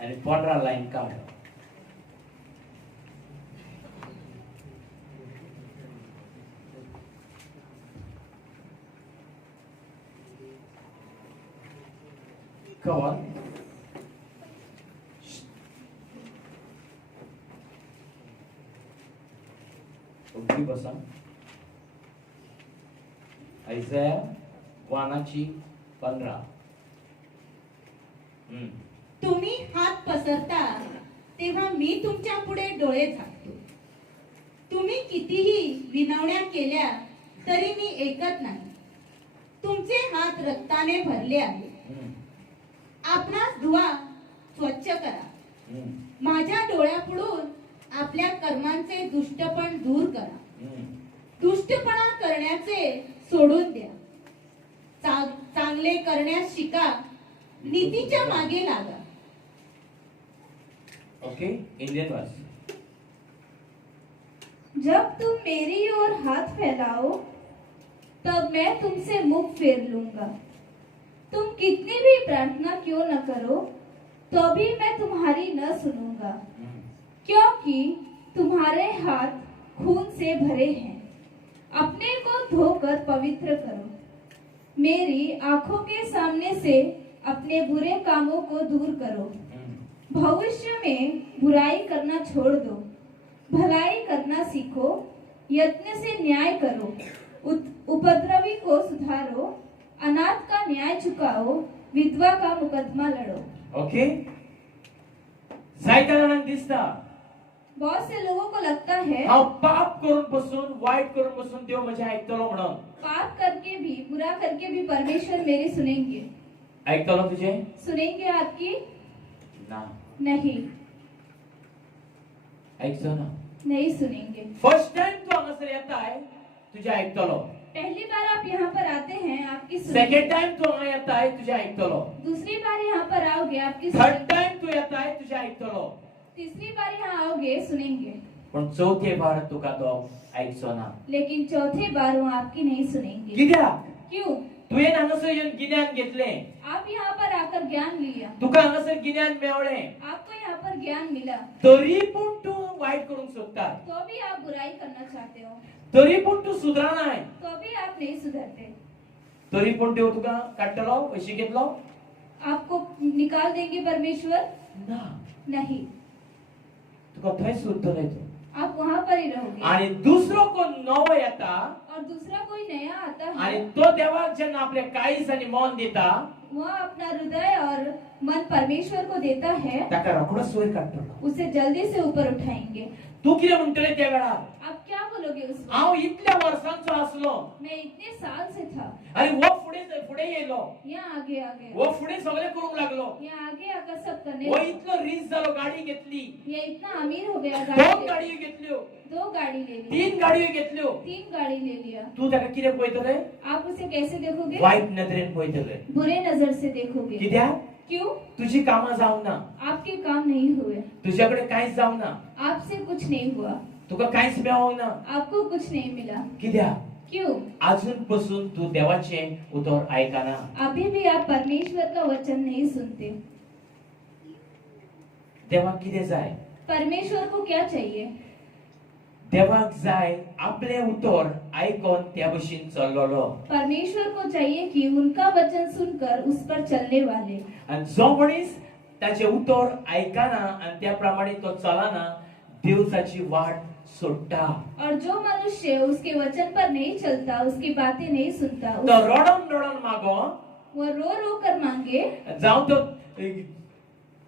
आणि 15 लाईन काढ. Come on. उभी बसा. आयझाया 1:15. तुम्ही हात पसरता तेव्हा मी तुमच्या पुढे डोळे झाकतो. तुम्ही कितीही विनवण्या केल्या तरी मी ऐकत नाही. तुमचे हात रक्ताने भरले आहेत. आपणास धुवा, स्वच्छ करा. माझ्या डोळ्यापुढून आपल्या कर्मांचे दुष्टपण दूर करा. दुष्टपणा करण्याचे सोडून द्या. चांगले करण्यास शिका. नीतीच्या मागे लागा. ओके, इंडियन वर्स. जब तुम मेरी ओर हाथ फैलाओ तब मैं तुमसे मुख फेर लूंगा. तुम कितनी भी प्रार्थना क्यों न करो तो भी मैं तुम्हारी न सुनूंगा, क्योंकि तुम्हारे हाथ खून से भरे हैं. अपने को धोकर पवित्र करो. मेरी आंखों के सामने से अपने बुरे कामों को दूर करो. भविष्य में बुराई करना छोड़ दो. भलाई करना सीखो. यत्न से न्याय करो. उपद्रवी को सुधारो. अनाथ का न्याय चुकाओ. विधवा का मुकदमा लड़ो. ओके, जायत्या जाणांक दिसता बहुत से लोगों को लगता है हांव पाप करून बसून, वाईट करून बसून देव म्हजे आयकतलो म्हणून. पाप करके भी, बुरा करके भी परमेश्वर मेरी सुनेंगे. आयकतलो तुझे? सुनेंगे आपकी? ना, नहीं, आयकचो ना. नहीं सुनेंगे. फर्स्ट टाइम तू हांगासर येताय, तुझे आयकतलो. पहली बार आप यहाँ पर आते हैं, आपकी सुनेंगे. सेकंड टाइम तू हांगा येताय, तुझे आयकतलो. दूसरी बार यहाँ पर आओगे, आपकी थर्ड सुनेंगे. टाइम तू येताय, तुझे आयकतलो. तीसरी बार यहाँ आओगे, सुनेंगे. पण चौथे बार तुका तो आयकचो ना. लेकिन चौथे बार वो आपकी नहीं सुनेंगे. कित्याक? क्यों? तुवें हांगासर येवन गिन्यान घेतलें. आप यहाँ पर आकर ज्ञान लिया. तुका हांगासर गिन्यान मेळ्ळें. आपको यहाँ पर ज्ञान मिला. तरी पूण तू वाईट करूंक सोदता. तो भी आप बुराई करना चाहते हो. तरी पूण तू सुधारनाय. तो भी आप नहीं सुधरते. तरी पूण देव तुका काडटलो, पैसे घेतलो? आपको निकाल देंगे परमेश्वर? ना, नहीं, तुका थंय सोदतलो तू. आप वहाँ पर ही रहोगे. आणि दुसरो कोण नवो येता और दूसरा कोई नया आता आणि है, तो देवाक जेन्ना आपले काळीज आणि मन दिता, वह अपना हृदय और मन परमेश्वर को देता है, ताका रोखडोच वयर काडटलो. उसे जल्दी से ऊपर उठाएंगे. तू कितें म्हणटले त्या वेळार? आप क्या बोलोगे उस वक्त? हांव इतल्या वर्सांचो आसलो मैं इतने साल से था. आणि वो फुडें येयलो. यहाँ आगे आ गया. वो फुडें सगळें करूंक लागलो. यहाँ आगे आकर सब करने वो लगा. इतलो रिच जालो, गाडी घेतली, ये इतना अमीर हो गया. 2 गाडयो घेतल्यो, दो गाड़ी ले ली. 3 गाडयो घेतल्यो. 3 गाड़ी ले लिया. तू ताका कितें पळयतले? आप उसे कैसे देखोगे? वाईट नदरेन पळयतले. बुरे नजर से देखोगे. कित्याक? क्यों? तुझी कामां जावना, आपके काम नहीं हुए. तुझ्याकडे कांयच जावना, आपसे कुछ नहीं हुआ. तुका कांयच मेळोंक ना. आपको कुछ नहीं मिला. कित्याक? क्यों? अजून पासून तू देवाचे उतर ऐकना. अभी भी आप परमेश्वर का वचन नहीं सुनते. देवाक कितें जाय? परमेश्वर को क्या चाहिए? देवाक जाय आपले उतर आयकोन त्या भशेन चल्लोलो. परमेश्वर को चाहिए कि उनका वचन सुनकर उस पर चलने वाले. आणि जो मनीस ताचे उतर ऐकना आणि त्या प्रमाणे तो चलना, देव ताची वाट सोडटा. और जो मनुष्य उसके वचन पर नहीं चलता, उसकी बातें नहीं सुनता, तो रडून मागो, वो रो रो कर मांगे जावं तो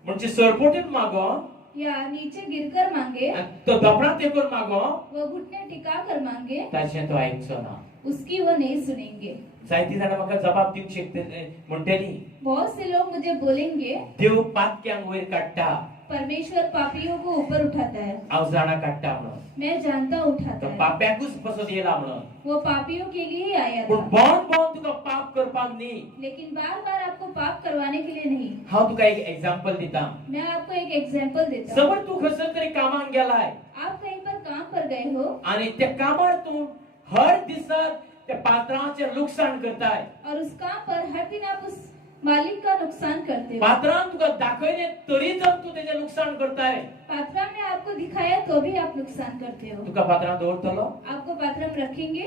म्हणजे सरपोटीत मागो, या नीचे गिरकर मांगे, आणि तो दपडात तेकोन मागो, वो घुटने टिका कर मांगे, ताचे तो आयकचो ना. उसकी वो नहीं सुनेंगे. जायती जाणां म्हाका जबाब दिवंक शकतली म्हणटली, बहुत से लोग मुझे बोलेंगे देव पातक्यांक वयर काडटा, परमेश्वर पापियों को ऊपर उठाता है. हांव जाणा काडटा म्हणून. मैं जानता उठाता तो है. पाप्याकूच पसत येला म्हणून. वो पापियों के लिए ही आया पण था. भोवन तुका पाप करपाक न्ही. लेकिन बार बार आपको पाप करवाने के लिए नहीं. हांव तुका एक एग्जांपल दिता. मैं आपको एक एग्जाम्पल देता हूँ. समज तू खंयसर तरी कामाक गेलाय आप कहीं पर काम पर गए हो आणि त्या कामार तू हर दिसा त्या पात्रांचे लुकसाण करताय. और उस काम पर हर दिन आप उस मालिक का नुकसान करते हो। पात्रान तुका दाखयले तरी जर तू तेजे नुकसान करताय, पात्रा में आपको दिखाया तो भी आप नुकसान करते हो। तुका पात्रान दवरतलो आपको पात्रा में रखेंगे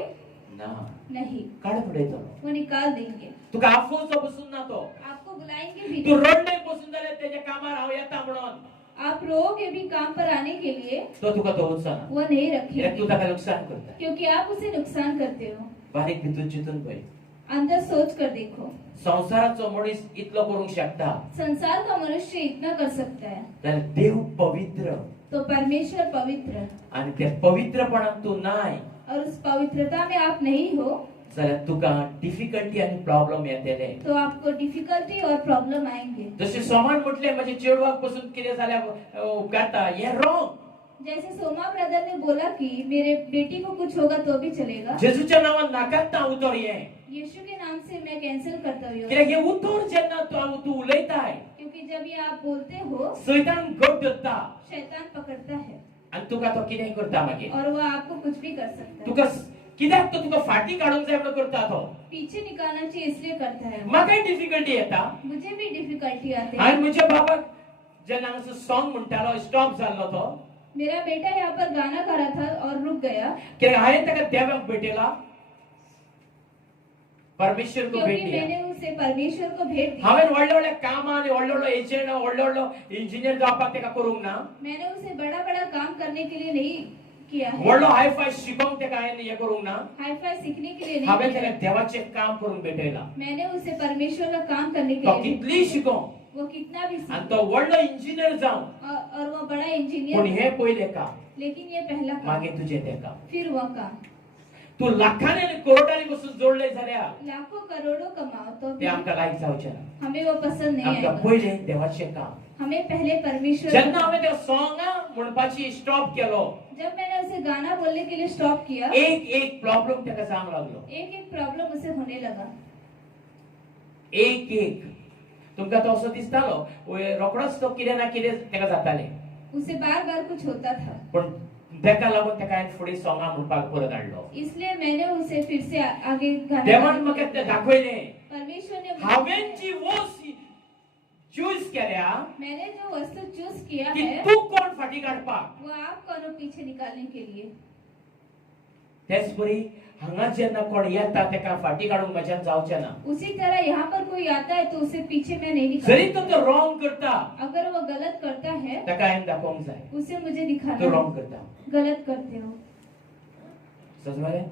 ना, नहीं, काढ पडयतलो। वो निकाल देंगे। तुका आफोसो बसून ना तो, आपको बुलाएंगे भी तू नहीं। रडले बसून जाल्यार तेजे कामार हांव येता म्हणून आप रोओगे भी काम पर आने के लिए, तो तुका दवरचो ना, वो नहीं कित्याक तू रखेंगे, ताका नुकसान करता। क्योंकि आप उसे नुकसान करते हो। बारीक भितून चिंतून पळय, अंदर सोच कर देखो, संसाराचो मनीस इतलो करूंक शकता संसार का मनुष्य इतना कर सकता है जाल्यार देव पवित्र, तो परमेश्वर पवित्र, आणि ते पवित्रपणान तू नाय और उस पवित्रता में आप नहीं हो जाल्यार तुका डिफिकल्टी आणि प्रॉब्लेम येतले। तो आपको डिफिकल्टी और प्रॉब्लम आएंगे। जसे सोमान म्हटले म्हणजे चेडवाक पासून कितें जाल्यार उपकारता, हे रॉंग। जैसे सोमा ब्रदर ने बोला कि मेरे बेटी को कुछ होगा तो भी चलेगा, जेजूच्या नावान नाकात ना उतर ये, यीशु के नाम से मैं कैंसिल करता हूँ, कित्याक हे उतर जेन्ना तू उलयताय क्योंकि जब ये आप बोलते हो सैतान घट धरता शैतान पकड़ता है आणि तुका तो कितें करता मागीर, और वो आपको कुछ भी कर सकता है। तुका कित्याक तो तुका फाटी काढूंक जाय म्हणून करता तो। पीछे निकालना चाहिए इसलिए करता है। म्हाकाय डिफिकल्टी येता, मुझे भी डिफिकल्टी आती आणि है। म्हज्या बाबाक जेन्ना हांगासर सॉंग म्हणटालो स्टॉप जाल्लो तो, मेरा बेटा यहाँ पर गाना गा रहा था और रुक गया, कित्याक हांवें ताका देवाक भेटयला, परमेश्वर को भेट क्योंकि दिया। मैंने उसे परमेश्वर को भेंट दी। हांवें व्हडले व्हडले कामां आणि व्हडले व्हडले एजंट व्हडले व्हडले इंजिनियर जावपाक ताका करूंक ना, मैंने उसे बड़ा बड़ा काम करने के लिए नहीं किया है, व्हडलो हायफाय शिकोवंक ताका हांवें हे करूंक ना, हाईफाई सीखने के लिए नहीं हांवें किया ताका है। देवाचें काम करून भेटयला। मैंने उसे परमेश्वर का काम करने के तो लिए कितली शिकोव वो कितना भी आणि सीख तो व्हडलो इंजिनियर जावन, और वो बड़ा पूण इंजीनियर, हे पयले काम, लेकिन ये पहला काम, मागीर तुजें तें काम। फिर वो काम। तू लाखांनी आणि करोडांनी पासून जोडले जाल्यार लाखों करोड़ों कमाओ तो ते भी आमकां लायक जावचें ना। हमें वो पसंद नहीं आमकां आएगा। पयले देवाचें काम। हमें पहले परमेश्वर जेन्ना का- हांवें ते सॉंगां म्हणपाची स्टॉप केलो, जब मैंने उसे गाना बोलने के लिए स्टॉप किया, एक एक प्रॉब्लेम ताका जावंक लागलो, एक एक प्रॉब्लम उसे होने लगा। एक एक। तुमकां तो असो दिसतालो रोखडोच तो कितें ना कितें ताका जातालें, उसे बार बार कुछ होता था, पण ताका लागून ताका हांवें फुडें सॉंगां म्हणपाक परत हाडलो। इसलिए मैंने उसे फिर से आगे गाना देवान गाने म्हाका के तें लिए- दाखयलें, परमेश्वर ने हांवें जी वस्त चूज केल्या मैंने जो वस्तु चूज किया ती है तू कोण फाटी काडपाक, वो आप करो पीछे निकालने के लिए। तेच बरी हांगा जेन्ना कोण येता ताका फाटी काडूंक म्हाज्यान जावचें ना। उसी तरह यहाँ पर कोई आता है तो उसे पीछे मैं नहीं जरी निकाल। तो रॉंग करता अगर वो गलत करता है ताका हांवें दाखोवंक जाय, उसे मुझे दिखाना तो है। रॉंग करता। गलत करते हो। समजले?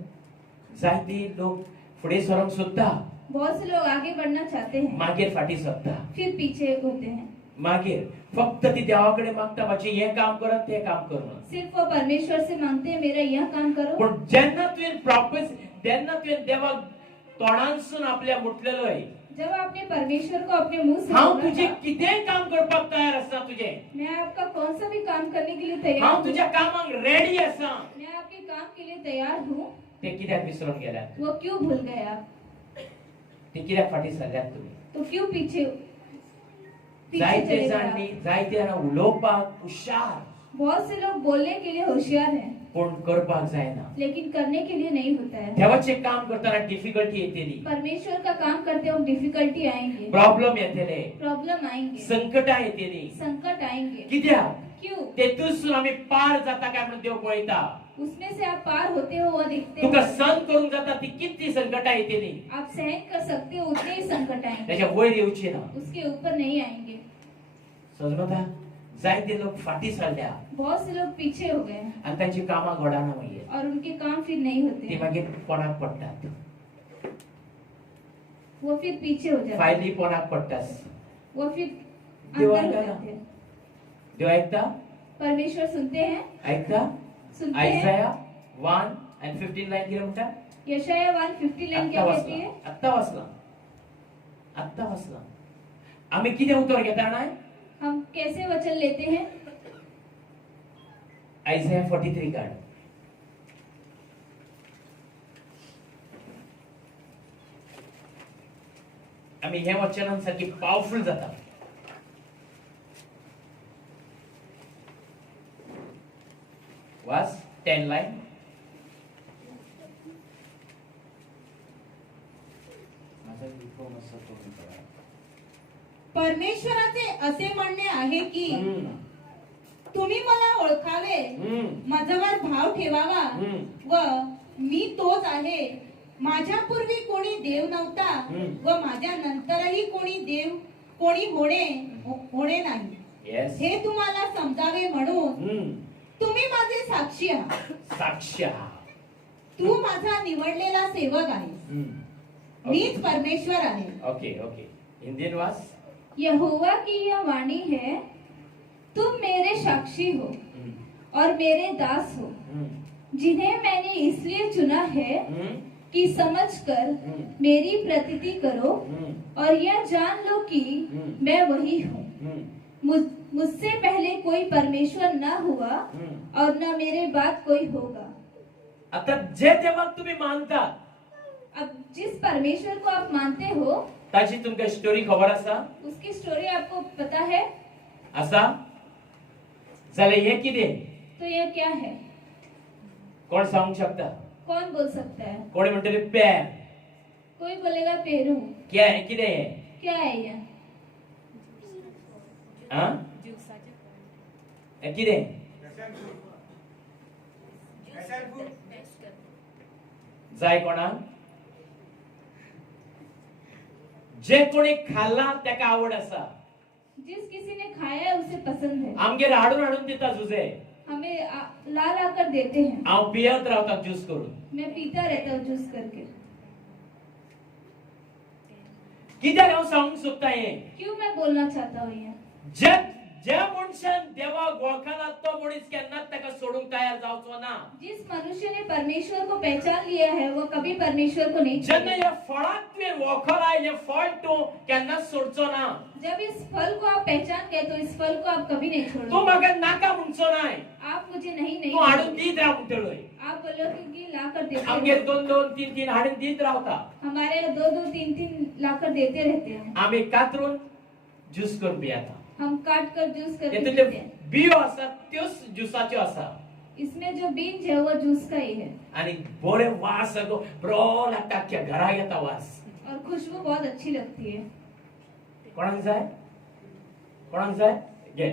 जायती लोक फुडें सरोंक सोदता, बहुत से लोग आगे बढ़ना चाहते हैं, मागीर फाटी सरता, फिर पीछे होते हैं। मागीर फक्त ती देवाकडे मागता मातशें हें काम कर तें काम कर म्हणून। सिर्फ वो परमेश्वर से मांगते हैं मेरा यह काम करो। पण जेन्ना तुवें जेन्ना तुवें देवाक तोंडानसून आपल्या मुटलेलोय, जब आपने परमेश्वर को अपने मुंह से हांव बोला तुजें था, कितेंय काम करपाक तयार आसा तुजें, मैं आपका कौन सा भी काम करने के लिए तैयार हांव हूँ, तुज्या कामाक रेडी आसा, मैं आपके काम के लिए तैयार हूँ, तें कित्याक विसरून गेल्यात, वो क्यों भूल गए आप? तें कित्याक फाटी सरल्यात तुमी? तो क्यों पीछे जायते चले गए जाणनी आप? जायते जाणां उलोवपाक हुशार, बहुत से लोग बोलने के लिए होशियार हैं, पूण करपाक जायना। लेकिन करने के लिए नहीं होता है। देवाचें काम करताना डिफिकल्टी येतली, परमेश्वर का काम करते वक्त डिफिकल्टी आएंगे, प्रॉब्लेम येतले, प्रॉब्लम आएंगे, संकटां येतली। संकट आएंगे। कित्याक? क्यों? तेतूंतसून आमी पार जाता काय म्हणून देव पळयता। उसमें से आप पार होते हो वो देखते तुका हो। सहन करूंक जाता ती कितली संकटां येतली, आप सहन कर सकते हो, उतने ही संकट आएंगे, त्याच्या वयर येवची ना। उसके ऊपर नहीं आएंगे। समजता? जायते लोक फाटी सरल्या बहुत से लोग पीछे हो गए हैं आनी तांची कामां घडना मागीर, और उनके काम फिर नहीं होते ती हैं। मागीर पोनाक पडटात, वो फिर पीछे हो जाते हैं, फायली पोनाक पडटात। वो फिर देव अंदर हो ऐकायला? जाते हैं। देव ऐकता? परमेश्वर सुनते हैं, ऐकता? सुनते हैं। आयसाया 1:15 लाईन कितें म्हणटा? यशाया 1:50 लाइन क्या कहती है? आत्ता वाचला। आम्ही किती उत्तर घेता जाणाय? हम कैसे वचन लेते हैं? आयसाया 43 काढ। आम्ही हे वचनांसारखी पॉवरफुल जाता। वाच 10 लाईन। माझा इको मस्त तो करा। परमेश्वराचे असे म्हणणे आहे की हम्म, तुम्ही मला ओळखावे, हम्म, माझ्यावर भाव ठेवावा हम्म. व मी तोच आहे. माझ्या पूर्वी कोणी देव नव्हता व माझ्या नंतरही कोणी होणे नाही. Yes. हे तुम्हाला समजावे म्हणून हम्म. तुम्ही माझे साक्षी आहात. साक्ष्य. तू माझा निवडलेला सेवक आहेस. हम्म. मीच परमेश्वर आहे. Okay okay. हिंदी वास. यहोवा की यह वाणी है, तुम मेरे साक्षी हो हम्म, और मेरे दास हो, हम्म, जिन्हें मैंने इसलिए चुना है हम्म, कि समझकर मेरी प्रतीति करो हम्म, और यह जान लो कि मैं वही हूँ। हम्म, मुझसे पहले कोई परमेश्वर न हुआ हम्म. और न मेरे बाद कोई होगा। आता जे देवाक तुम्ही मानता अब जिस परमेश्वर को आप मानते हो ताची तुमका स्टोरी खबर असा उसकी स्टोरी आपको पता है, असा जाल्यार हे कितें तो यह क्या है? कोण सांगू शकता? कौन बोल सकता है? कोणी म्हणतले पेर. कोई बोलेगा पेरू। क्या है कितें हे? क्या है यह? हा? हे कितें? जाय कोणाक? जे कोणी खाल्ला त्याका आवड असा. जिस किसी ने खाया है उसे पसंद है। आमगेर हाडून हाडून दिता जुजे. हमें ला ला कर देते हैं। हांव पियत रावता ज्यूस करून. मैं पीता रहता हूँ जूस करके। कित्याक हांव सांगूंक सोदता हें? क्यों मैं बोलना चाहता हूँ यह? ज्या मनशान देवाक वळखला तो मनीस केन्नाच ताका सोडूंक तयार जावचो ना. जिस मनुष्य ने परमेश्वर को पहचान लिया है वो कभी परमेश्वर को नहीं जेन्ना छोड़ेगा। ह्या फळाक तुवें वळखला हे फळ तूं केन्नाच सोडचो ना. जब इस फल को आप पहचान गए तो इस फल को आप कभी नहीं तूं छोड़ोगे। म्हाका नाका म्हणचो नाय. आप मुझे नहीं तूं हाडून नहीं दीत राव म्हणटलोय. आप बोलोगे कि ला कर देते आमगेर हैं। 2-2, 3-3 हाडून दीत रावता. हमारे 2-2, 3-3 ला कर देते रहते हैं। आमी कातरून ज्यूस करून पियेता. हम काट कर जूस करके हेतूंतले पीते हैं। बियो आसा त्योच ज्यूसाच्यो आसा. इसमें जो बीज है वो जूस का ही है आनी बरे वास सगळो बरो लागता. अख्ख्या घराक येता वास. और खुशबू बहुत अच्छी लगती है। कोणाक जाय? कोणाक जाय? घे.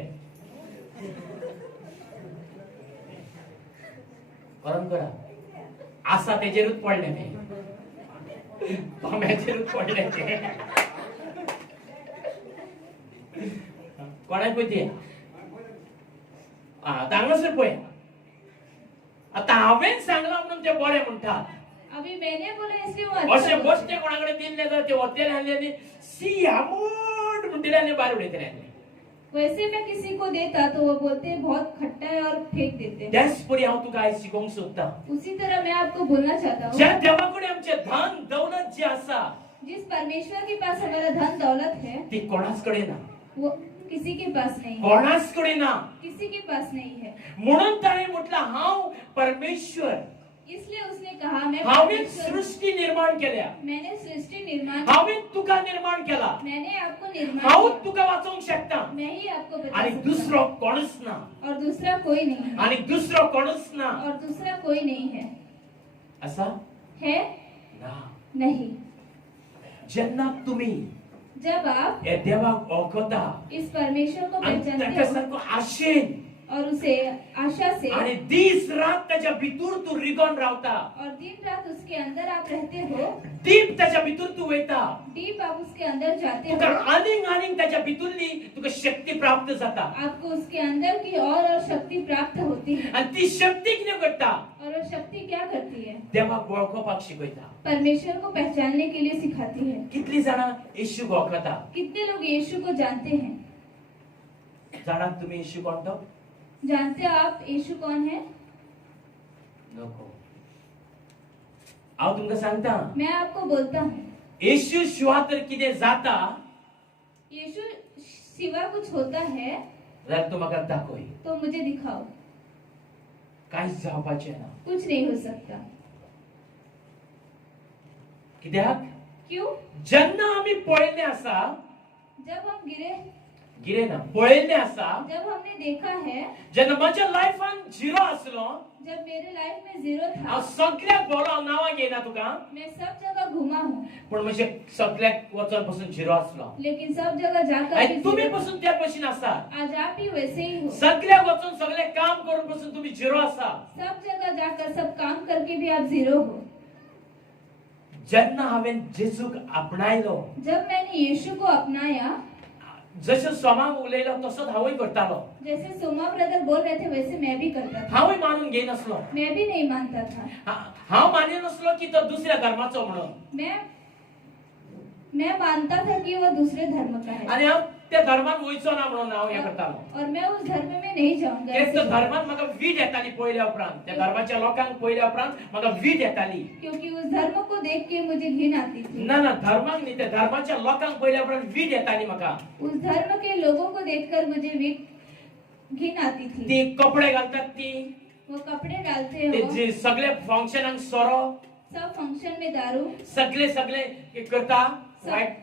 गरम करा. आसा तेजेरूच पडले ते. पाम्याचेरूच पडले ते. कोणाक पळय हांगासर पळय. आता हांवें सांगला म्हणून ते बरे म्हणटात. अभी मैंने बोला इसलिए वो अशे अच्छा बोला। बसते कोणाकडे दिल्ले जाल्यार ते होतेल हाडले आनी सी आमोट म्हणटले आनी भायर उडयतले. वैसे मैं किसी को देता तो वो बोलते हैं बहुत खट्टा है और फेंक देते हैं। त्याच परी हांव तुका आयज शिकोवंक सोदता. उसी तरह मैं आपको बोलना चाहता हूँ, ज्या देवाकडे आमचे धन दौलत जी आसा जिस परमेश्वर के पास हमारा धन दौलत है ती कोणाच कडेन ना. वो किसी के पास नहीं है। कोणाच कडेन ना. किसी के पास नहीं है। म्हणून ताणें म्हटलं हांव परमेश्वर. इसलिए उसने कहा मैं हांवें परमेश्वर, सृष्टी निर्माण केल्या. मैंने सृष्टि निर्माण, हांवें तुका निर्माण केला. मैंने आपको निर्माण हांव किया, तुका वाचोवंक शकता. मैं ही आपको बता आणि सकता दुसरो कोणूच ना. हूं। और दूसरा कोई नहीं है। आणि दुसरो कोणूच ना. और दूसरा कोई नहीं है। असा है ना. नहीं। जेन्ना तुम्ही जब आप हे देवाक वळखता इस परमेश्वर को आणि पहचानते ताका हो सारको आशेन और उसे आशा से आणि दीस रात त्याच्या भितर तू रिगोन रावता. और दिन रात उसके अंदर आप रहते हो, दीप त्याच्या भितर तू वयता. डीप आप उसके अंदर जाते तुका हो, आनीक त्याच्या भितरली तुका शक्ती प्राप्त जाता. आपको उसके अंदर की और शक्ति प्राप्त होती है। आणि ती शक्ती कितें करता? और वो शक्ति क्या करती है? देवाक वळखपाक शिकयता. परमेश्वर को पहचानने के लिए सिखाती है। कितली जाणां येशू वळखता? कितने लोग यीशु को जानते हैं? जाणात तुम्ही येशू कोण तो? जानते हो आप यीशु कौन है? नको. हांव तुमकां सांगता. मैं आपको बोलता हूँ, येशू शिवाय तर कितें जाता यीशु सिवा कुछ होता है जाल्यार तूं म्हाका दाखय. तो मुझे दिखाओ। कांयच जावपाचें ना. कुछ नहीं हो सकता। कित्याक? क्यों? जेन्ना आमी पळयलें आसा जब हम गिरे, कितें ना पळयल्लें आसा जब हमने देखा है, जेन्ना म्हज्या लायफान झिरो आसलो जब मेरे लाइफ में जीरो था, हांव सगळ्याक भोवलो हांव नांवां घेयना तुका मैं सब जगह घूमा हूँ, पण म्हजे सगळ्याक वचोन पासून झिरो आसलो लेकिन सब जगह जाकर आनी भी तुमी zero था। पासून त्या भशेन आसा आज आप भी वैसे ही हो। सगळ्याक वचोन सगळे काम करून पासून तुम्ही झिरो आसा सब जगह जाकर सब काम करके भी आप जीरो हो। जेन्ना हांवें जेजूक आपणायलो जब मैंने यीशु को अपनाया, जशें सोमाक उलयलो तसोच हांवूय करतालो जैसे सोमा ब्रदर बोल रहे थे वैसे मैं भी करता था। हांवूय मानून घेयनासलो मैं भी नहीं मानता था। हांव मानिनासलो की तो दुसऱ्या धर्माचो म्हणून मैं मानता था कि वो दूसरे धर्म का है, आनी हांव त्या धर्मान वयचो ना म्हणून हांव हें करतालो और मैं उस धर्म में नहीं जाऊंगा। कित्याक त्या धर्मान म्हाका वीट येताली पयल्या उपरांत त्या धर्माच्या लोकांक पयल्या उपरांत म्हाका वीट येताली क्योंकि उस धर्म को देख के मुझे घिन आती थी। ना ना धर्माक न्ही त्या धर्माच्या लोकांक पयल्या उपरांत वीट येताली म्हाका उस धर्म के लोगों को देखकर मुझे घिन आती थी। ती कपडे घालतात ती वो कपड़े डालते ते हो, जे सगळे फंक्शनाक सोरो सब फंक्शन में दारू, सगळे सगळे हे करता वायट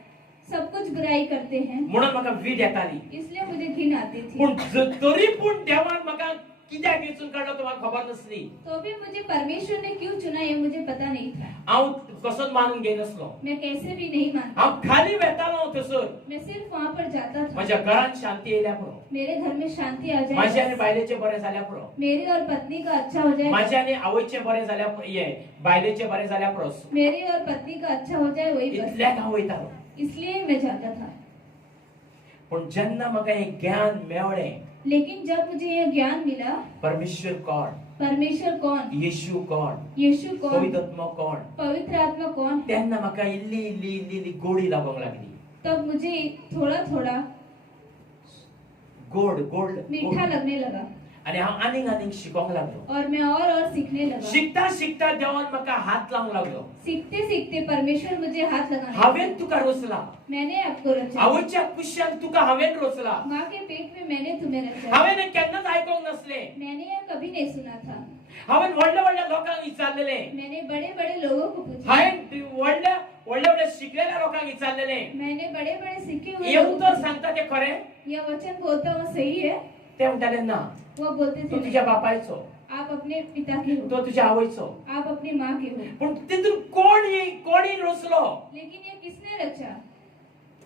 सब कुछ बुराई करते हैं, म्हणून म्हाका वीट येताली इसलिए मुझे घिन आती थी। पण तरी पण देवान म्हाका कित्याक वेचून काडलो तो म्हाका खबर नासली तो भी मुझे परमेश्वर ने क्यों चुना ये मुझे पता नहीं था। हांव कसोच मानून घेयनासलो मैं कैसे भी नहीं मानता, हांव खाली वेतालो थंयसर मैं सिर्फ वहाँ पर जाता था। माझ्या घरात शांती येयल्या पुरो मेरे घर में शांति आ माझे आनी जाए, बायलेचे बरें जाल्या पुरो मेरी और पत्नी का अच्छा हो जाए, माझे आनी आवयचे बरें जाल्या ये बायलेचे बरें जाल्या पुरो मेरी और पत्नी का अच्छा हो जाए वही बस, इतल्याक हांव वयतालो इसलिए मैं जाता था। पण जेन्ना म्हाका हें ज्ञान मेवलें लेकिन जब मुझे यह ज्ञान मिला, परमेश्वर कोण परमेश्वर कौन, येशू कोण यीशु कौन, पवित्र आत्मा कोण पवित्र आत्मा कौन, तेन्ना म्हाका इल्ली इल्ली इल्ली इल्ली गोडी लागोंक लागली तब मुझे थोड़ा थोड़ा गोड गोड मीठा लगने लगा आनी हांव आनीक आनीक शिकोंक लागलो और मैं और सीखने लगा। शिकता शिकता देवान म्हाका हात लावंक लागलो सीखते सीखते परमेश्वर मुझे हाथ लगाने लगा। हांवेन तुका रोचला मैंने आपको रचा, आवयच्या कुशाक तुका हांवेन रोचला माँ के पेट में मैंने तुम्हें रचा। हांवेन हें केन्नाच आयकोंक नसलें मैंने यह कभी नहीं सुना था। हांवेन व्हडल्या व्हडल्या लोकांक विचारलेलें मैंने बड़े बड़े लोगों को पूछा, हांवेन व्हडल्या व्हडल्या व्हडल्या शिकलेल्या लोकांक विचारलेलें मैंने बड़े बड़े सीखे हुए हे लोगों उतर को, सांगता तें खरें यह वचन बोलता वो सही है? ते म्हणटाले ना वो बोलते तू थे तुझ्या नहीं। बापायचो आप अपने पिता के हो, तो तुझ्या आवयचो आप अपनी माँ के हो, पण तितून कोणी रोचलो लेकिन ये किसने रचा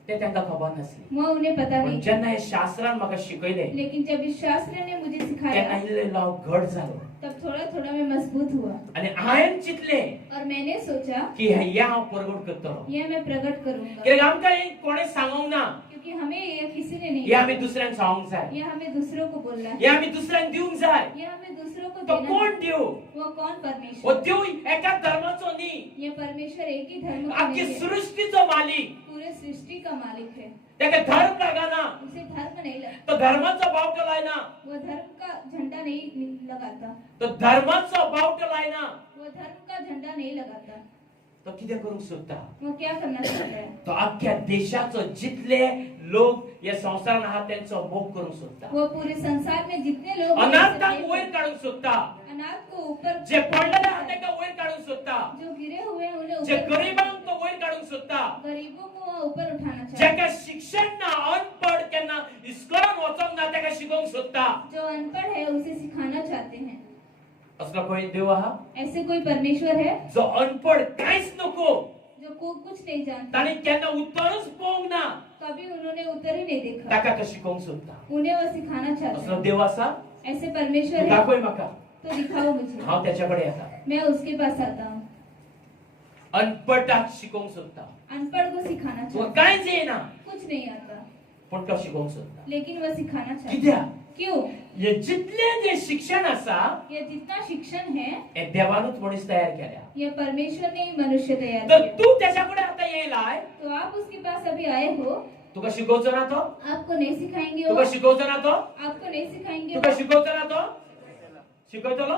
ते तांकां खबर नासली वो उन्हें पता पण नहीं। जेन्ना हे शास्त्रान म्हाका शिकयलें लेकिन जब इस शास्त्र ने मुझे तेन्ना सिखाया, इल्लो हांव घट जालो तब थोड़ा थोड़ा मैं मजबूत हुआ आनी हांवेन चिंतलें और मैंने सोचा की हे हांव परगट करतलो यह मैं प्रकट करूंगा, कित्याक आमकां हे कोणें सांगोंक ना क्योंकि हमें यह किसी ने हे नहीं, आमी दुसऱ्यांक सांगोंक जाय यह हमें दूसरों को बोलना हे है, आमी दुसऱ्यांक दिवंक जाय यह हमें दूसरों को तो देना कोण है। देव वो कौन हो परमेश्वर? देव एका धर्माचो न्ही यह परमेश्वर एक ही धर्म का आख्खी नहीं है, सृष्टीचो मालीक पूरे सृष्टि का मालिक है। तेका धर्म लागना उसे धर्म नहीं लगता, तो धर्माचो बावटो लायना वो धर्म का झंडा नहीं लगाता, तो धर्माचो बावटो लायना वो धर्म का झंडा नहीं लगाता। तो कितें करूंक सोदता वो क्या करना चाहता है? तो आख्ख्या देशाचो जितले लोक ह्या संवसारान आहात तेंचो मोग करूंक सोदता वो पूरे संसार में जितने लोग हैं, अनाथांक सबके- वयर काडूंक सोदता अनाथ को ऊपर, जे पडलेले आहात तांकां वयर काडूंक सोदता जो गिरे हुए हैं उन्हें जे ऊपर, गरिबांक तो वयर काडूंक सोदता गरीबों को वो ऊपर उठाना चाहता है। जेका शिक्षण ना अनपढ केन्ना इस्कोलान वचोंक ना ताका शिकोवंक सोदता जो अनपढ़ है उसे सिखाना चाहते हैं। असलो कोई देव आहा ऐसे कोई परमेश्वर है जो अनपढ कांयच नको जो को कुछ नहीं जानता, ताणें केन्ना उत्तरच पळोवंक ना कभी उन्होंने उत्तर ही नहीं देखा, ताका तो शिकोवंक सोदता उन्हें वो सिखाना चाहते असलो हैं। देव आसा ऐसे परमेश्वर है दाखय म्हाका तो दिखाओ मुझे, हांव त्याच्या कडेन येता मैं उसके पास आता हूँ। अनपढाक शिकोवंक सोदता अनपढ़ को सिखाना तुका चाहता कांयच येना है, कुछ नहीं आता, पण तो शिकोवंक सोदता लेकिन वह सिखाना चाहता है। कित्याक क्यों? हे जितले जे शिक्षण आसा ये जितना शिक्षण है, हे देवानूच मनीस तयार केल्या ये परमेश्वर ने ही मनुष्य तैयार तर किया। तू त्याच्या कडेन आता येयलाय तो आप उसके पास अभी आए हो, तुका शिकोवचो ना तो आपको नहीं सिखाएंगे वो, तुका शिकोवचो ना तो आपको नहीं सिखाएंगे तुका वो। शिकोवचो ना तो शिकयतलो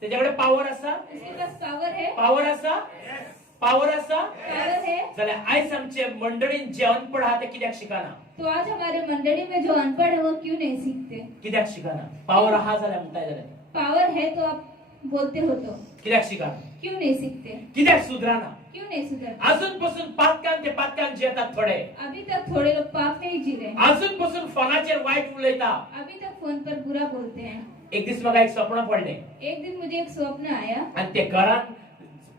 त्याच्याकडे पावर आसा उसके पास पावर है, पावर आसा पावर आसा पावर है। जाल्यार आयज आमचे मंडळीन जे अनपढ आहा ते कित्याक शिकना तो आज हमारे मंडली में जो अनपढ़ है वो क्यों नहीं सीखते? कित्याक शिकना पावर आहा जाल्यार म्हणटाय जाल्यार पावर है तो आप बोलते हो तो कित्याक शिकना क्यों नहीं सीखते? कित्याक सुधराना क्यों नहीं सुधरते? अजूनपासून पातकान ते पातकान जेतात थोडे. अभी तक थोड़े लोग पाप में ही जी रहे हैं। अजूनपासून फोनाचेर वाईट उलयता. अभी तक फोन पर बुरा बोलते हैं। एक दीस म्हाका एक स्वप्न पडले एक दिन मुझे एक स्वप्न आया आणि ते घरात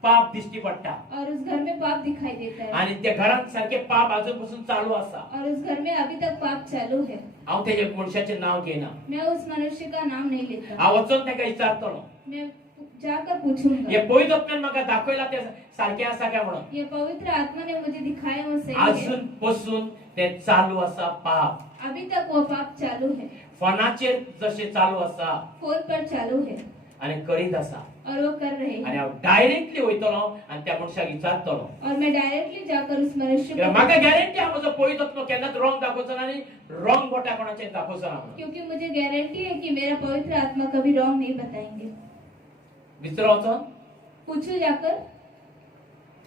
पाप दिश्टी पडटा और उस घर में पाप दिखाई देता है आणि त्या घरात सारखे पाप अजूनपासून चालू असा. और उस घर में अभी तक पाप चालू है। हांव तेजे मनशाचे नाव घेना. मैं उस मनुष्य का नाम नहीं लेता। हांव वचून तेका विचारतलो मैं जाकर पूछूंगा हे पवित्र आत्म्यान म्हाका दाखयला ते सारखे आसा काय म्हणून. ये पवित्र आत्मा ने मुझे दिखाया वो सही है। अजूनपासून ते चालू असा पाप. अभी तक वो पाप चालू है। फोनाचेर जसे चालू असा फोन पर चालू है आणि करीत असा. और वो कर रहे आणि हैं। हांव डायरेक्टली वयतलो आणि त्या मनशाक विचारतलो और मैं डायरेक्टली जाकर उस मनुष्य कित्याक को म्हाका गॅरंटी हा म्हजो पवित्र आत्मा केन्नाच रॉंग दाखोवचो ना आनी रॉंग बोटा कोणाचेर दाखोवचो ना म्हणून. क्योंकि मुझे गारंटी है कि मेरा पवित्र आत्मा कभी रॉन्ग नहीं बताएंगे। विचारो वचोन पूछू जाकर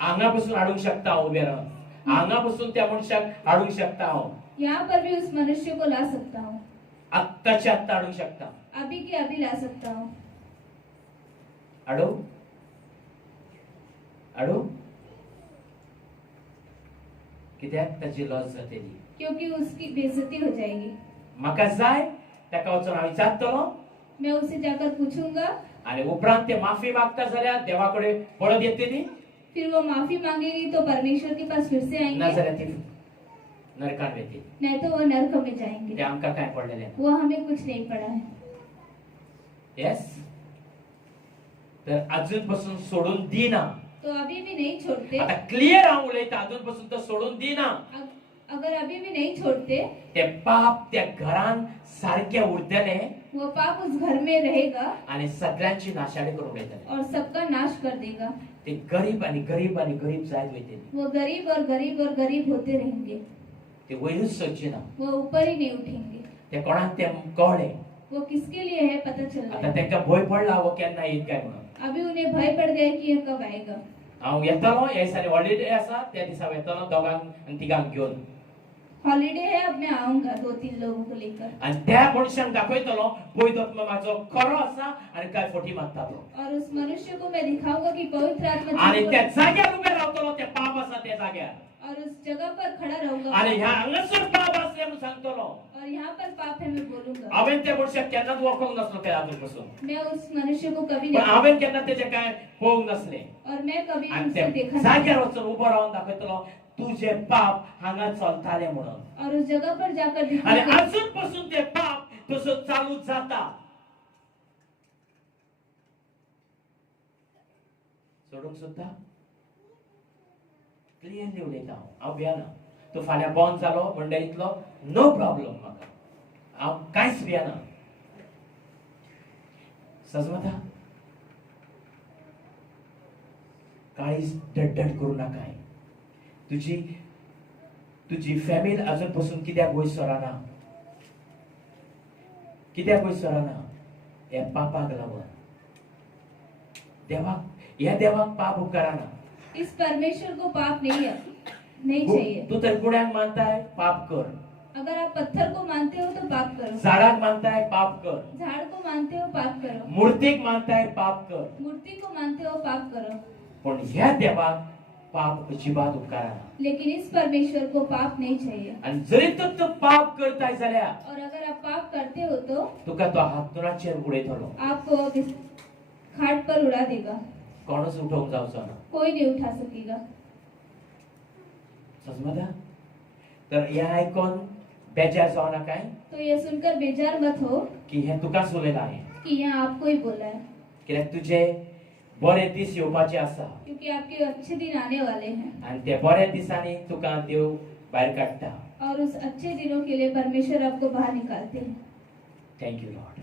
हांगापासून हाडूंक शकता हांव उबे रावन. हांगापासून त्या मनशाक हाडूंक शकता हांव. यहाँ पर भी उस मनुष्य को ला सकता हूँ। आत्ताच्या आत्ता हाडूंक शकता. अभी के अभी ला सकता हूँ। हाडू हाडू कित्याक ताची लॉस जातली. क्योंकि उसकी बेइज्जती हो जाएगी। म्हाका जाय ताका वचून हांव विचारतलो मैं उसे जाकर पूछूंगा। आणि उपरांत ते माफी मागता जाल्यार देवाकडे पळत येतली. फिर वो माफी मांगेगी तो परमेश्वर के पास फिर से ना आएंगे, जाल्यार ती नरकान वयतली. नहीं तो वो नरक में ते जाएंगे। आमकां काय पडलेलें. वो हमें कुछ नहीं पड़ा है। येस. तर अजूनपासून सोडून दिना. तो अभी भी नहीं छोड़ते। आता क्लियर हांव उलयता अजूनपासून तो सोडून दिना. अगर अभी भी नहीं छोड़ते ते पाप त्या घरान सारखे उरतले वो पाप उस घर में रहेगा आणि सगळ्यांची नाशाडी करून उडयतले. और सबका नाश कर देगा। ते गरीब आणि गरीब आणि गरीब जायत वयतली. वो गरीब और गरीब और गरीब होते रहेंगे। ते वयरूच सोदचीना. वो ऊपर ही नहीं उठेंगे। ते कोणाक ते कळ्ळे. वो किसके लिए है पता चल रहा आता है। तांकां भंय पडला हो केन्ना येत काय म्हणून. अभी उन्हें भय पड़ गया कि यह कब आएगा। हांव येतलो ह्या दिसांनी हॉलिडे आसा त्या दिसा येतलो दोगांक आणि तिगांक घेऊन हॉलिडे है, अब मैं आऊंगा 2-3 लोगों को लेकर आणि त्या मनशांक दाखयतलो पवित्र आत्मा म्हाजो खरो आसा आणि काय फोटी मारता तो. और उस मनुष्य को मैं दिखाऊंगा कि पवित्र आत्मा आणि जिसको- त्या जाग्यार उभे रावतलो त्या पाप आसा त्या जाग्यार और उस जगह पर खड़ा रहूंगा आणि ह्या हांगासर पाप आसले म्हणून सांगतलो. और यहाँ पर पाप है मैं बोलूंगा। हांवें त्या मनशाक केन्नाच वळखूंक नासलो त्या आजूपासून. मैं उस मनुष्य को कभी पण नहीं हांवें केन्ना तेजे काय पळोवंक नासले. और मैं कभी आणि उसे त्या देखा नहीं। जाग्यार वचून उबो रावन दाखयतलो तुझे पाप हांगा चलताले म्हणून. और उस जगह पर जाकर आणि दिखाऊंगा। अजूनपासून ते पाप तसं चालू जाता. सोडूंक सुद्धा क्लियरली उलयता हांव भियेना. तूं फाल्यां बॉन्ड जालो मंडळींतलो नो प्रॉब्लेम म्हाका. हांव कांयच भियेना. समजता. काळीच डडड करू नाकाय. तुझी फॅमिली अजूनपासून कित्याक वयर सराना. कित्याक वयर सराना हे पापाक लागून. देवाक पाप उपकाराना. इस परमेश्वर को पाप नहीं चाहिए। तू तर गुड्यांक मानताय पाप कर. अगर आप पत्थर को मानते हो तो पाप करो। झाडाक मानताय पाप कर. झाड़ को मानते हो पाप करो। मूर्तीक मानताय पाप कर. मूर्ति को मानते हो पाप करो। पण ह्या देवाक पाप अजिबात उपकाराना. लेकिन इस परमेश्वर को पाप नहीं चाहिए। आणि जरी तू पाप करताय जाल्यार और अगर आप पाप करते हो तो तुका तो हातुराचेर उडयतलो. आपको अब इस खाट पर उड़ा देगा। कोणच उठोवंक जावचो ना. कोई नहीं उठा सकेगा। समजता. तर हे आयकोन बेजार जाऊ नका तो ये सुनकर बेजार मत हो की हे तुकाच उलयला आहे. कि यहाँ आपको ही बोला है। कित्याक तुझे बरे दीस येवपाचे आसा क्योंकि आपके अच्छे दिन आने वाले हैं आणि ते बऱ्या दिसांनी तुका देव भायर काडटा. और उस अच्छे दिनों के लिए परमेश्वर आपको बाहर निकालते हैं। Thank you Lord.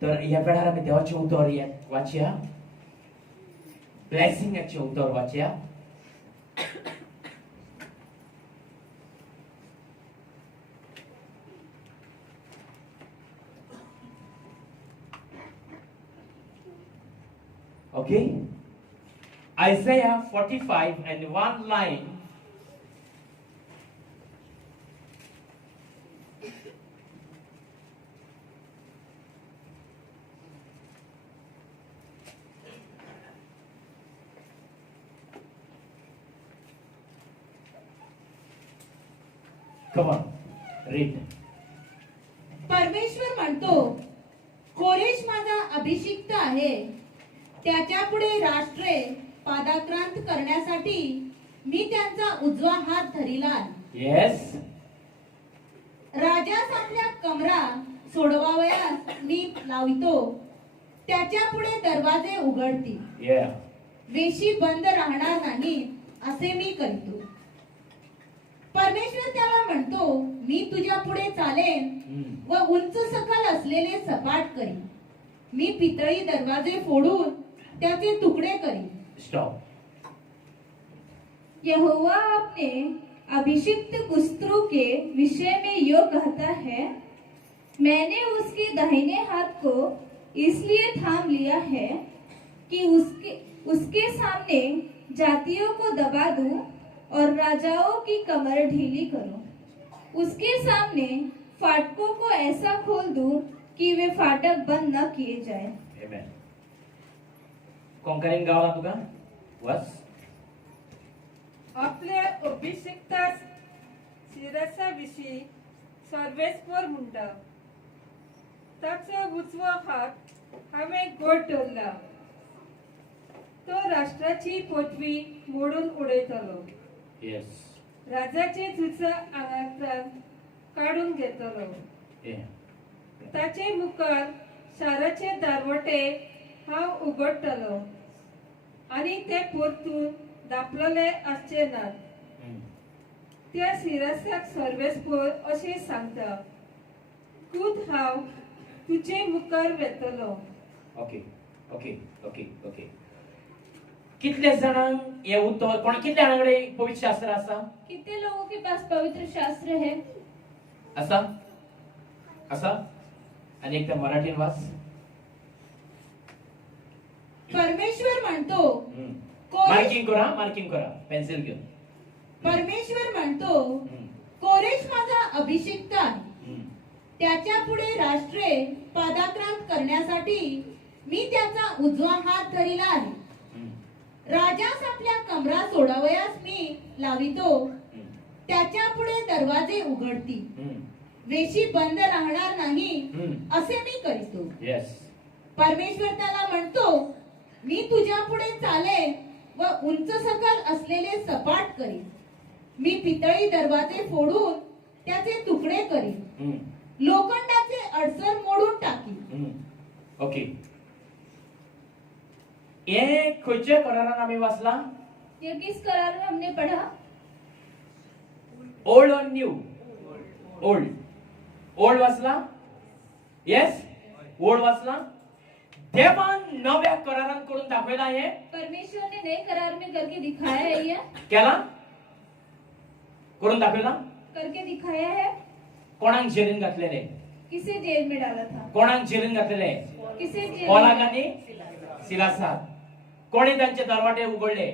तर ह्या वेळार आमी देवाचे उतर वाचया. ब्लेसिंगाचे उतर वाचया. Okay? Isaiah 45 and one line. Come on, read. परमेश्वर म्हणतो, कोरेश माझा अभिषिक्त आहे, त्याच्या पुढे राष्ट्रे पादाक्रांत करण्यासाठी मी त्यांचा उजवा हात धरिला आहे. Yes. राजास आपल्या कमरा सोडवावयास मी लावितो, त्याच्या पुढे दरवाजे उघडतील, Yeah. वेशी बंद राहणार नाही असे मी करतो. परमेश्वर त्याला म्हणतो, मी तुझ्या पुढे चालेन व उंच सकल असलेले सपाट करीन. मी पितळी दरवाजे फोडून त्याचे तुकडे करीन. Stop. यहोवा अपने अभिषिक्त कुस्त्रों के विषय में यो कहता है, मैंने उसके दाहिने हाथ को इसलिए थाम लिया है कि उसके सामने जातियों को दबा दूं और राजाओं की कमर ढीली करूं. उसके सामने फाटकों को ऐसा खोल दूं कि वे फाटक बंद न किए जाए. Amen. Conquering गावाला तुका वाच. आपल्या अभिषिक्तास शिरसा विषयी सर्वेस्वर म्हणटा, ताचो उजवो हात हांवें गोड धरला. तो राष्ट्राची पदवी मोडून उडयतलो. Yes. राजाचे झुज आंगांतल्यान काढून घेतलो. Yeah. ताचे मुखार शाराचे दारवटे हांव उगडटलो आनी ते परतून धापलेले आसचे नात. त्या सिरसाक सर्वेस्पर अशें सांगता, कूद हांव तुजे मुखार वेतलो. Okay okay okay okay. कितले जाणांक हे उत्तर कोण कितले जाणांकडे पवित्र शास्त्र आसा? कितने लोगों के पास पवित्र शास्त्र है? आसा आसा. आणि एक मराठीन वाच. परमेश्वर म्हणतो, कोरेश मार्किंग करा पेन्सिल घेऊन. परमेश्वर म्हणतो, कोरेश माझा अभिषिक्त आहे, त्याच्या पुढे राष्ट्रे पादाक्रांत करण्यासाठी मी त्याचा उजवा हात धरिला आहे. राजास आपल्या कमरा सोडावयास मी लावितो, त्याच्या पुढे दरवाजे उघडतील, वेशी बंद राहणार नाही असे मी करीतो. येस. परमेश्वर त्याला म्हणतो, मी तुझ्या पुढे चालेन व उंच सकल असलेले सपाट करीन. मी पितळी दरवाजे फोडून त्याचे तुकडे करीन, लोखंडाचे अडसर मोडून टाकीन. ओके. ये खंयच्या करारान आम्ही वाचला? ये किस करार में हमने पढ़ा? ओल्ड और न्यू? ओल्ड. ओल्ड वाचला? येस. ओल्ड वाचला. देवान नव्या करारान करून दाखवला आहे. परमेश्वर ने नए करार में करके दिखाया है. ये केला? करून दाखवला? करके दिखाया है. कोणाक जेलीन घातलेले? किसे जेल में डाला था? कोणाक जेलीन घातलेले? किसे जेल पौलाक आणि सिलासाक. कोणी त्यांचे दरवाजे उघडले?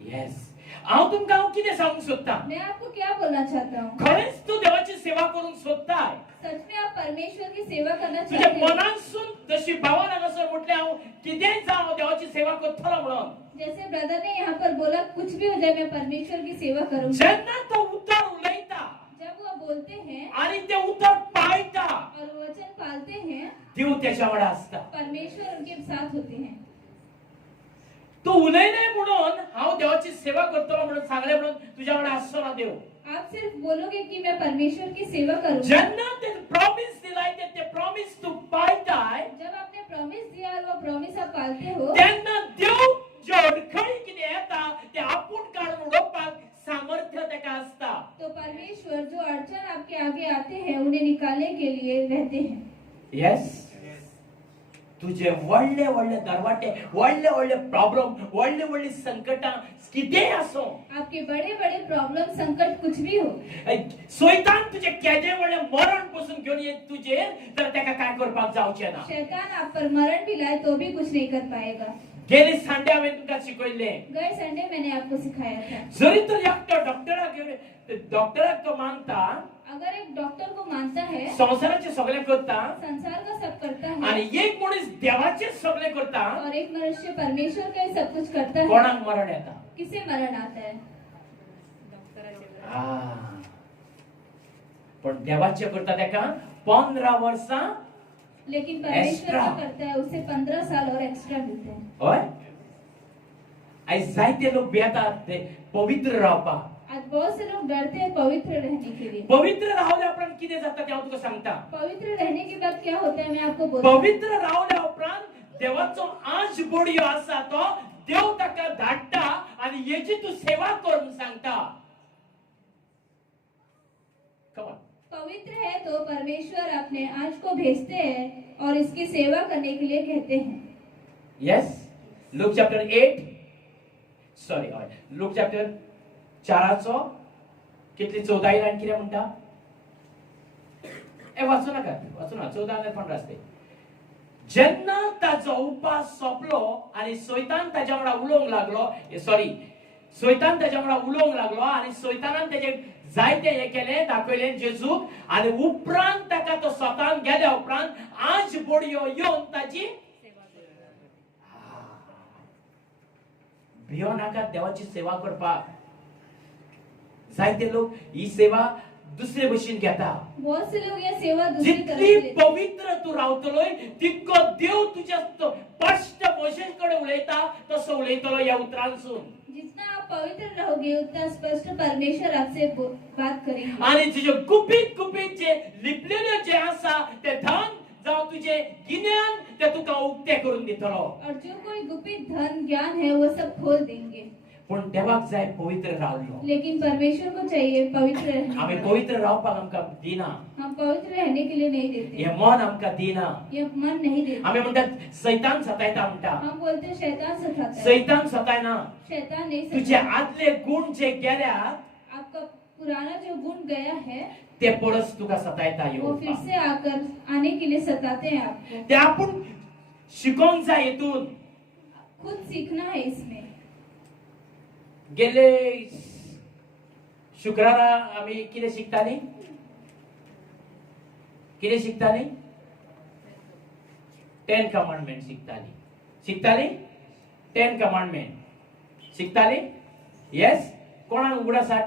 येस. हांव तुमकां कितें सांगूंक सोदता? मैं आपको क्या बोलना चाहता हूँ? खरेंच तू देवाची सेवा करूंक सोदताय? सच में आप परमेश्वर की सेवा करना तुझ्या चाहते हैं? मनांसून जशी भावना हांगासर म्हटले हांव कितेंय जावं देवाची सेवा करतलो म्हणून. जैसे ब्रदर ने यहाँ पर बोला, कुछ भी हो जाए मैं परमेश्वर की सेवा करूंगा. जेन्ना तो उतर उलयता जब वो बोलते हैं आणि ते उतर पाळटा, और वचन पालते हैं, देव त्याच्या वांगडा आसता. परमेश्वर उनके साथ होते हैं. तू उलयले म्हणून हांव देवाची सेवा करतलो म्हणून सांगले म्हणून तुझ्या वांगडा आसचो ना देव. आप सिर्फ बोलोगे कि मैं परमेश्वर की सेवा करूंगा. जेन्ना ते प्रॉमिस दिलाय ते प्रॉमिस तू पाळटाय, जब आपने प्रॉमिस दिया और वो प्रॉमिस आप पालते हो, तेन्ना देव जे अडखळी कितें येता ते आपूण काढून उडोवपाक सामर्थ्य तेका आसता. तो परमेश्वर जो अड़चन आपके आगे आते हैं उन्हें निकालने के लिए रहते हैं. येस. तुझे व्हडले व्हडले दरवाटे, व्हडले व्हडले प्रॉब्लेम, व्हडले व्हडली संकटां कितेंय आसो, आपके बड़े बड़े प्रॉब्लम, संकट कुछ भी हो, सैतान तुझे केदे व्हडले मरण पासून घेऊन येत तुजेर तर तेका काय करपाक जावचें ना. शैतान आप पर मरण भी लाए तो भी कुछ नहीं कर पाएगा. गेले संडे हांवें तुमकां शिकयले, गए संडे मैंने आपको सिखाया था. जरी तर एकटो डॉक्टराक घेवन डॉक्टराक तो मानता, अगर एक डॉक्टर को मानता है, संसाराचे सगळे करता, संसार का सब करता है, आणि एक मनीस देवाचे सगळे करता, और एक मनुष्य परमेश्वर का ही सब कुछ करता है, कोणाक मरण येता? किसे मरण आता है? पण देवाचे करता तेका 15 वर्सां लेकिन परमेश्वर Extra. जो करता है उसे 15 साल और एक्स्ट्रा मिलते हैं। होय आयज जायते लोक बेतात ते पवित्र रावपाक आज बहुत से लोग डरते हैं पवित्र रहने के लिए। पवित्र रावल्या उपरांत कितें जाता ते हांव तुका सांगता पवित्र रहने के बाद क्या होता है मैं आपको बोलता पवित्र रावल्या उपरांत देवाचो आंश बडयो आसा तो देव ताका धाडटा आनी हेची तू सेवा कर म्हूण सांगता कम ऑन पवित्र है तो परमेश्वर अपने अंश को भेजते हैं और इसकी सेवा करने के लिए कहते हैं। Yes. Luke chapter 8. Sorry. Luke chapter 4 कितली 14 लाईन किती म्हणता वाचू नका 14 आणि 15 असते जेन्ना ताजो उपास सोंपलो आणि सैतान ताच्या वांगडा उलोवंक लागलो सैतान ताच्या वांगडा उलोवंक लागलो आणि सैतानान तेजे जायते हे केले दाखयले जेजूक आणि उपरांत ताका तो स्वतान गेल्या उपरांत आंश बडयो येवन ताची भियो नाका देवाची सेवा करपाक जायते लोक ही सेवा दुसरे भशेन घेता बहुत से लोग ये सेवा दूसरी तरह से जितली लेते हैं। पवित्र तू रावतलोय तितको देव तुझ्या स्पष्ट मोशेसकडे उलयता तसो उलयतलो ह्या उतरांसून जितना आप पवित्र रहोगे उतना स्पष्ट परमेश्वर आपसे बात करेंगे। आणि तुझे गुपित जे लिपलेले जे आसा ते धन जावं तुझे गिन्यान ते तुका उक्ते करून दितलो और जो कोई गुप्त धन ज्ञान है वो सब खोल देंगे। पण देवाक जाय पवित्र रावलो लेकिन परमेश्वर को चाहिए पवित्र रहने आम्ही का। पवित्र रावपाक आमकां दिना हम पवित्र रहने के लिए नहीं देते, हे मन आमकां दिना ये मन नहीं देते। आम्ही म्हणतात सैतान सतायता म्हणटा हम बोलते हैं शैतान सताता है, सैतान सतायना शैतान नहीं तुझे सताता। आदले गुण जे गेल्या आपका पुराना जो गुण गया है ते परस तुका सतायता वो येऊ फिर से आकर आने के लिए सताते हैं आपको। ते आपण शिकोंक जाय हेतून खुद सीखना है इसमें। गेले शुक्रारा आम्ही किती शिकताली 10 कमांडमेंट शिकताली 10 कमांडमेंट शिकताली येस कोणाक उगड आसा